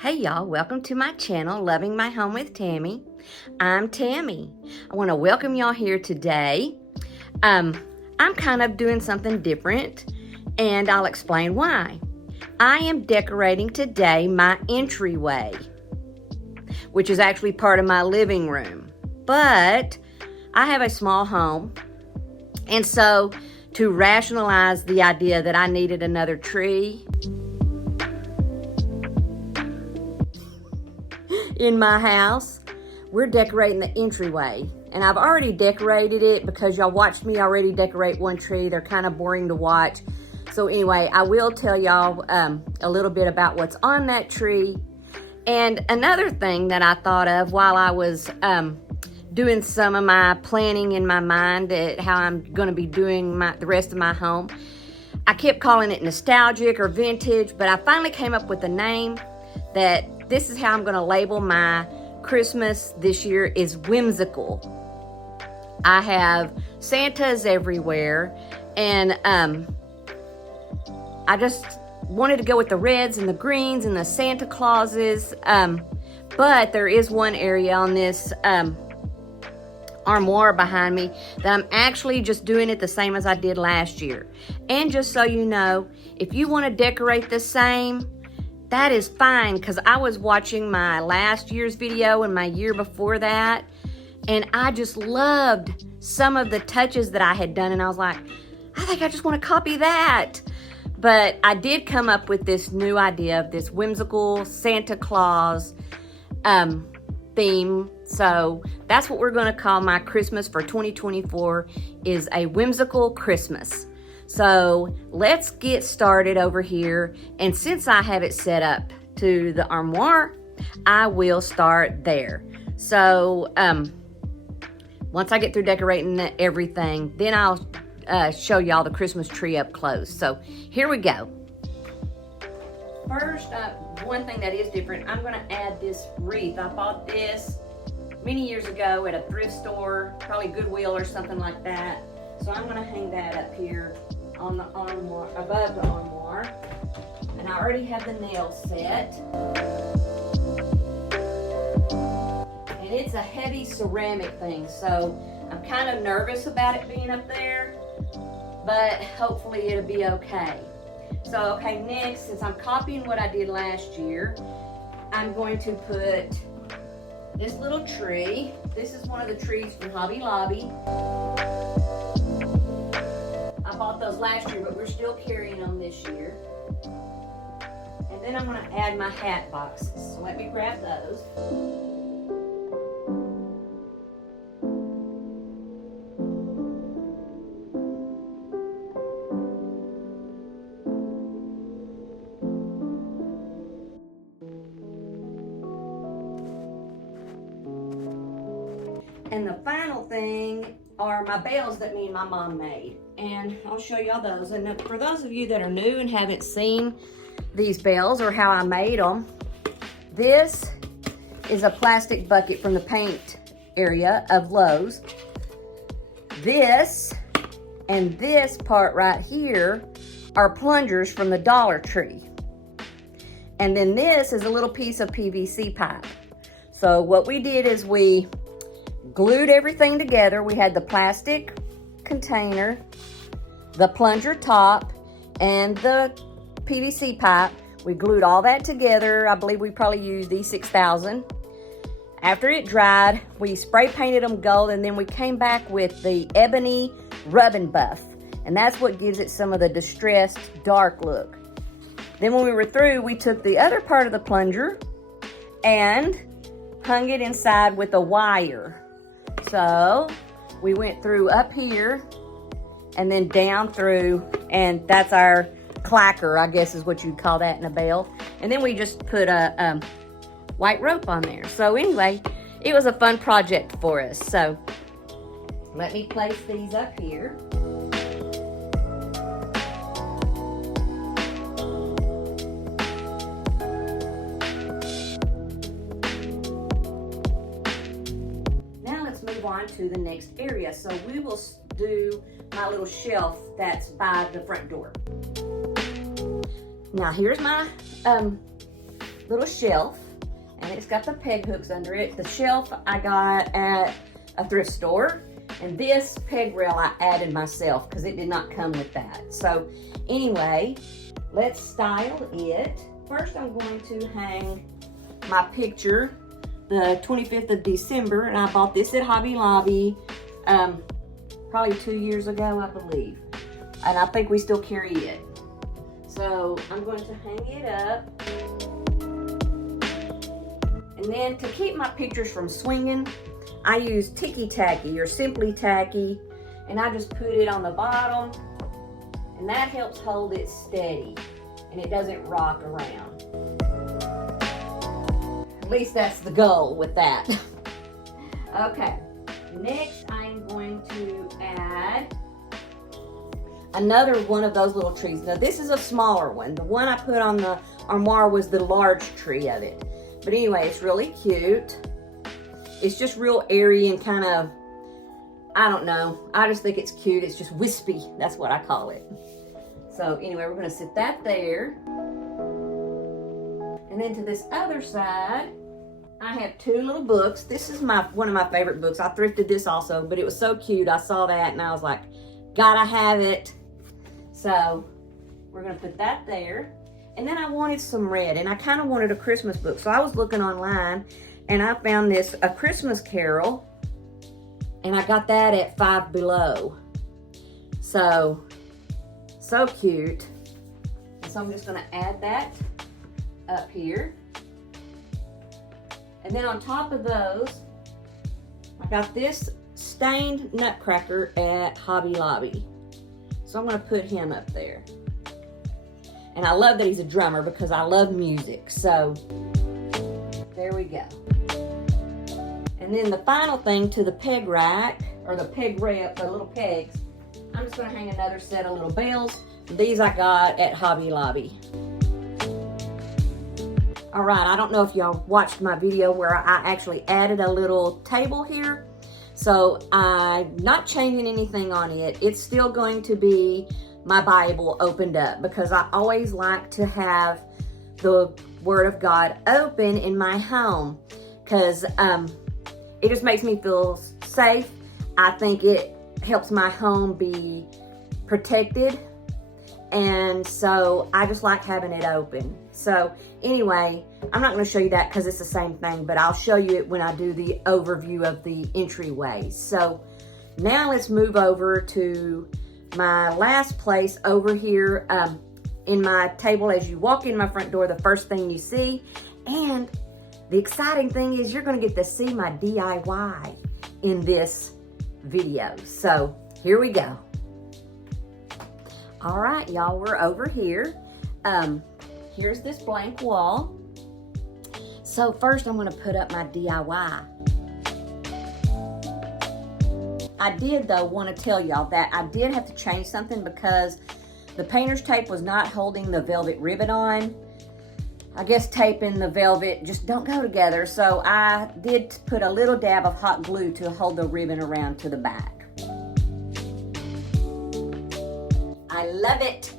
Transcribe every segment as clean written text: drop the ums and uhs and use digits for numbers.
Hey y'all, welcome to my channel, Loving My Home with Tammy. I'm Tammy. I want to welcome y'all here today. I'm kind of doing something different, and I'll explain why. I am decorating today my entryway, which is actually part of my living room. But I have a small home, and so to rationalize the idea that I needed another tree in my house, we're decorating the entryway. And I've already decorated it because y'all watched me already decorate one tree. They're kind of boring to watch. So anyway, I will tell y'all a little bit about what's on that tree. And another thing that I thought of while I was doing some of my planning in my mind at how I'm going to be doing the rest of my home, I kept calling it nostalgic or vintage, but I finally came up with a name that this is how I'm going to label my Christmas this year is whimsical. I have Santas everywhere, and I just wanted to go with the reds and the greens and the Santa Clauses, but there is one area on this armoire behind me that I'm actually just doing it the same as I did last year. And just so you know, if you want to decorate the same, that is fine, because I was watching my last year's video and my year before that, and I just loved some of the touches that I had done, and I was like, I think I just want to copy that. But I did come up with this new idea of this whimsical Santa Claus theme. So that's what we're going to call my Christmas for 2024, is a whimsical Christmas. So let's get started over here. And since I have it set up to the armoire, I will start there. So once I get through decorating everything, then I'll show y'all the Christmas tree up close. So here we go. First up, one thing that is different, I'm going to add this wreath. I bought this many years ago at a thrift store, probably Goodwill or something like that. So I'm going to hang that up here on the armoire, above the armoire. And I already have the nails set. And it's a heavy ceramic thing, so I'm kind of nervous about it being up there, but hopefully it'll be okay. So, okay, next, since I'm copying what I did last year, I'm going to put this little tree. This is one of the trees from Hobby Lobby. I bought those last year, but we're still carrying them this year. And then I'm going to add my hat boxes. So let me grab those. And the final thing are my bales that me and my mom made. And I'll show y'all those. And for those of you that are new and haven't seen these bales or how I made them, this is a plastic bucket from the paint area of Lowe's. This and this part right here are plungers from the Dollar Tree. And then this is a little piece of PVC pipe. So what we did is we glued everything together. We had the plastic container, the plunger top, and the PVC pipe. We glued all that together. I believe we probably used E6000. After it dried, we spray painted them gold, and then we came back with the ebony rub and buff. And that's what gives it some of the distressed dark look. Then when we were through, we took the other part of the plunger and hung it inside with a wire. So we went through up here and then down through, and that's our clacker, I guess is what you'd call that in a bale. And then we just put a white rope on there. So anyway, it was a fun project for us. So let me place these up here. On to the next area. So we will do my little shelf that's by the front door. Now here's my little shelf, and it's got the peg hooks under it. The shelf I got at a thrift store, and this peg rail I added myself because it did not come with that. So anyway, let's style it. First, I'm going to hang my picture, the 25th of December, and I bought this at Hobby Lobby probably 2 years ago, I believe. And I think we still carry it. So I'm going to hang it up. And then to keep my pictures from swinging, I use Tiki Tacky or Simply Tacky, and I just put it on the bottom, and that helps hold it steady and it doesn't rock around. At least that's the goal with that. Okay, next I'm going to add another one of those little trees. Now this is a smaller one. The one I put on the armoire was the large tree of it. But anyway, it's really cute. It's just real airy and kind of, I don't know. I just think it's cute. It's just wispy. That's what I call it. So anyway, we're going to sit that there. And then to this other side, I have two little books. This is one of my favorite books. I thrifted this also, but it was so cute. I saw that and I was like, gotta have it. So we're going to put that there. And then I wanted some red, and I kind of wanted a Christmas book. So I was looking online, and I found this, A Christmas Carol, and I got that at Five Below. So cute. And so I'm just going to add that up here. And then on top of those, I got this stained nutcracker at Hobby Lobby. So I'm going to put him up there. And I love that he's a drummer because I love music. So there we go. And then the final thing to the peg rack, or the peg rail, the little pegs, I'm just going to hang another set of little bells. These I got at Hobby Lobby. All right, I don't know if y'all watched my video where I actually added a little table here. So I'm not changing anything on it. It's still going to be my Bible opened up because I always like to have the Word of God open in my home because it just makes me feel safe. I think it helps my home be protected, and so I just like having it open. So anyway, I'm not going to show you that because it's the same thing, but I'll show you it when I do the overview of the entryway. So now let's move over to my last place over here in my table. As you walk in my front door, the first thing you see, and the exciting thing is you're going to get to see my DIY in this video. So here we go. All right, y'all, we're over here. Here's this blank wall. So first I'm going to put up my DIY. I did, though, want to tell y'all that I did have to change something because the painter's tape was not holding the velvet ribbon on. I guess tape and the velvet just don't go together. So I did put a little dab of hot glue to hold the ribbon around to the back. I love it.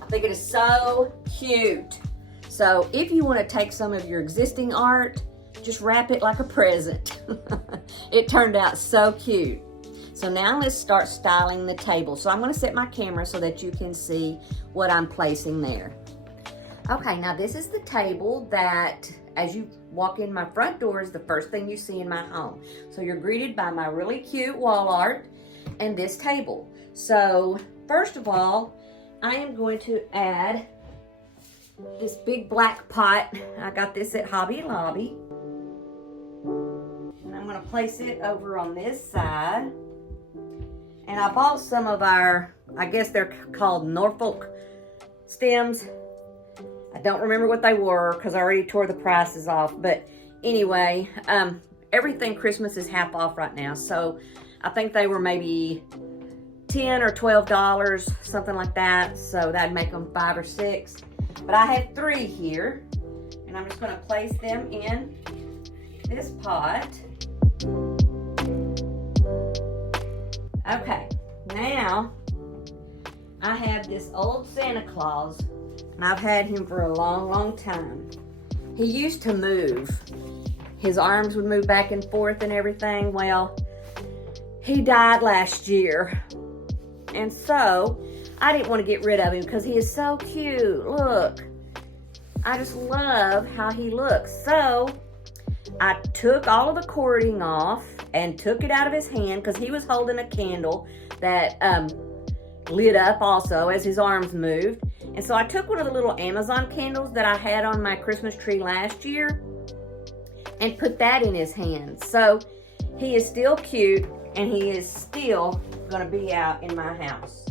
I think it is so cute. So if you want to take some of your existing art, just wrap it like a present. It turned out so cute. So now let's start styling the table. So I'm going to set my camera so that you can see what I'm placing there. Okay, now this is the table that, as you walk in my front door, is the first thing you see in my home. So you're greeted by my really cute wall art and this table. So first of all, I am going to add this big black pot. I got this at Hobby Lobby. And I'm going to place it over on this side. And I bought some of our, I guess they're called Norfolk stems. I don't remember what they were because I already tore the prices off. But anyway, everything Christmas is half off right now. So I think they were maybe $10 or $12, something like that. So that'd make them 5 or 6. But I had 3 here. And I'm just going to place them in this pot. Okay, now I have this old Santa Claus, and I've had him for a long, long time. he used to move. His arms would move back and forth and everything. Well, he died last year. And so, I didn't want to get rid of him because he is so cute. Look. I just love how he looks. So, I took all of the cording off and took it out of his hand because he was holding a candle that lit up also as his arms moved. And so I took one of the little Amazon candles that I had on my Christmas tree last year and put that in his hand. So he is still cute and he is still gonna be out in my house.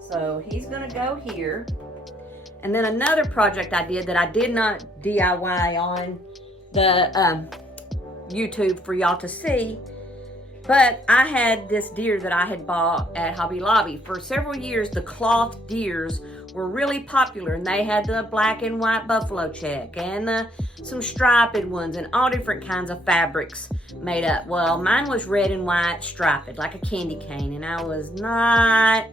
So he's gonna go here. And then another project I did that I did not DIY on the YouTube for y'all to see, but I had this deer that I had bought at Hobby Lobby. For several years, the cloth deers were really popular, and they had the black and white buffalo check and some striped ones and all different kinds of fabrics made up. Well, mine was red and white striped like a candy cane, and I was not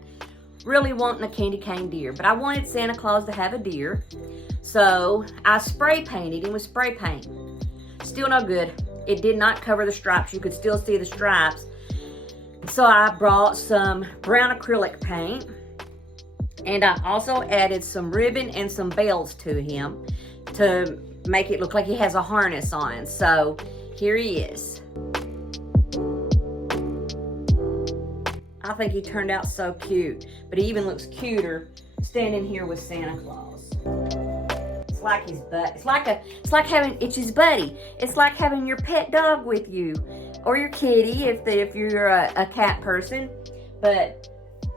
really wanting a candy cane deer, but I wanted Santa Claus to have a deer. So I spray painted him with spray paint. Still no good. It did not cover the stripes. You could still see the stripes. So I brought some brown acrylic paint, and I also added some ribbon and some bells to him to make it look like he has a harness on. So here he is. I think he turned out so cute, but he even looks cuter standing here with Santa Claus. It's like his butt. It's like having Itchy's buddy. It's like having your pet dog with you, or your kitty if you're a cat person. But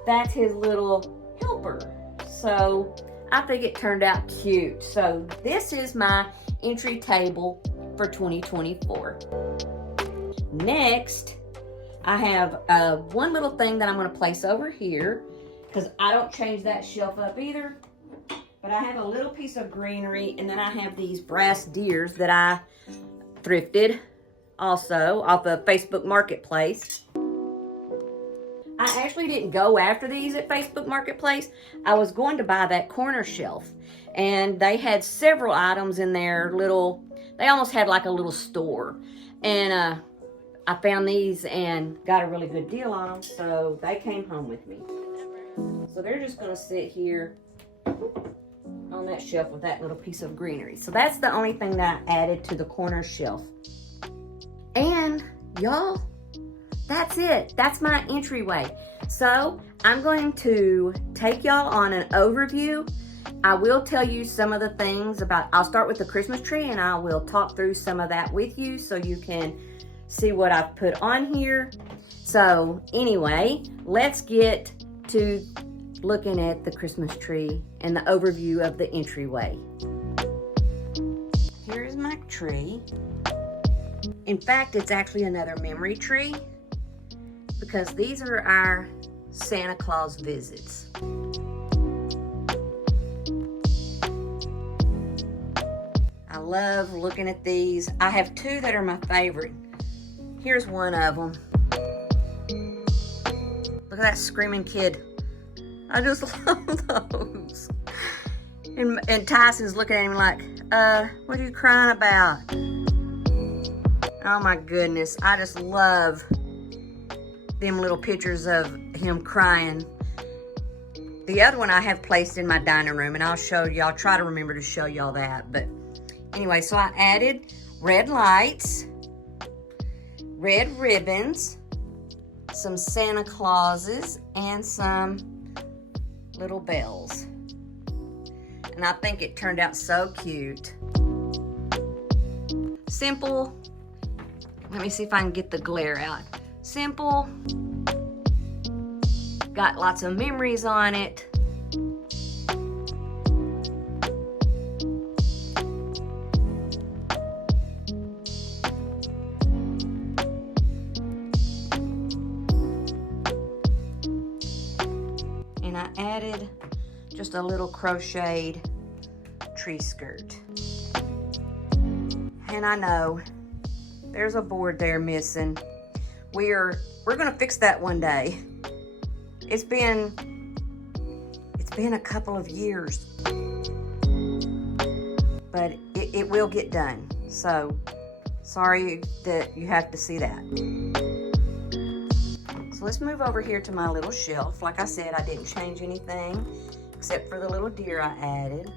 that's his little helper. So I think it turned out cute. So this is my entry table for 2024. Next, I have one little thing that I'm going to place over here because I don't change that shelf up either. But I have a little piece of greenery, and then I have these brass deers that I thrifted also off of Facebook Marketplace. I actually didn't go after these at Facebook Marketplace. I was going to buy that corner shelf, and they had several items in their little, they almost had like a little store. And I found these and got a really good deal on them, so they came home with me. So they're just gonna sit here on that shelf with that little piece of greenery. So that's the only thing that I added to the corner shelf. And y'all, that's it. That's my entryway. So I'm going to take y'all on an overview. I will tell you some of the things about, I'll start with the Christmas tree and I will talk through some of that with you so you can see what I've put on here. So anyway, let's get to looking at the Christmas tree and the overview of the entryway. Here's my tree. In fact, it's actually another memory tree because these are our Santa Claus visits. I love looking at these. I have two that are my favorite. Here's one of them. Look at that screaming kid. I just love those. And Tyson's looking at him like, what are you crying about? Oh my goodness, I just love them little pictures of him crying. The other one I have placed in my dining room, and I'll show y'all, try to remember to show y'all that. But anyway, so I added red lights, red ribbons, some Santa Clauses, and some little bells. And I think it turned out so cute. Simple. Let me see if I can get the glare out. Simple. Got lots of memories on it. And I added just a little crocheted tree skirt. And I know there's a board there missing. We're gonna fix that one day. It's been a couple of years, but it it will get done. So sorry that you have to see that. So let's move over here to my little shelf. Like I said, I didn't change anything except for the little deer I added.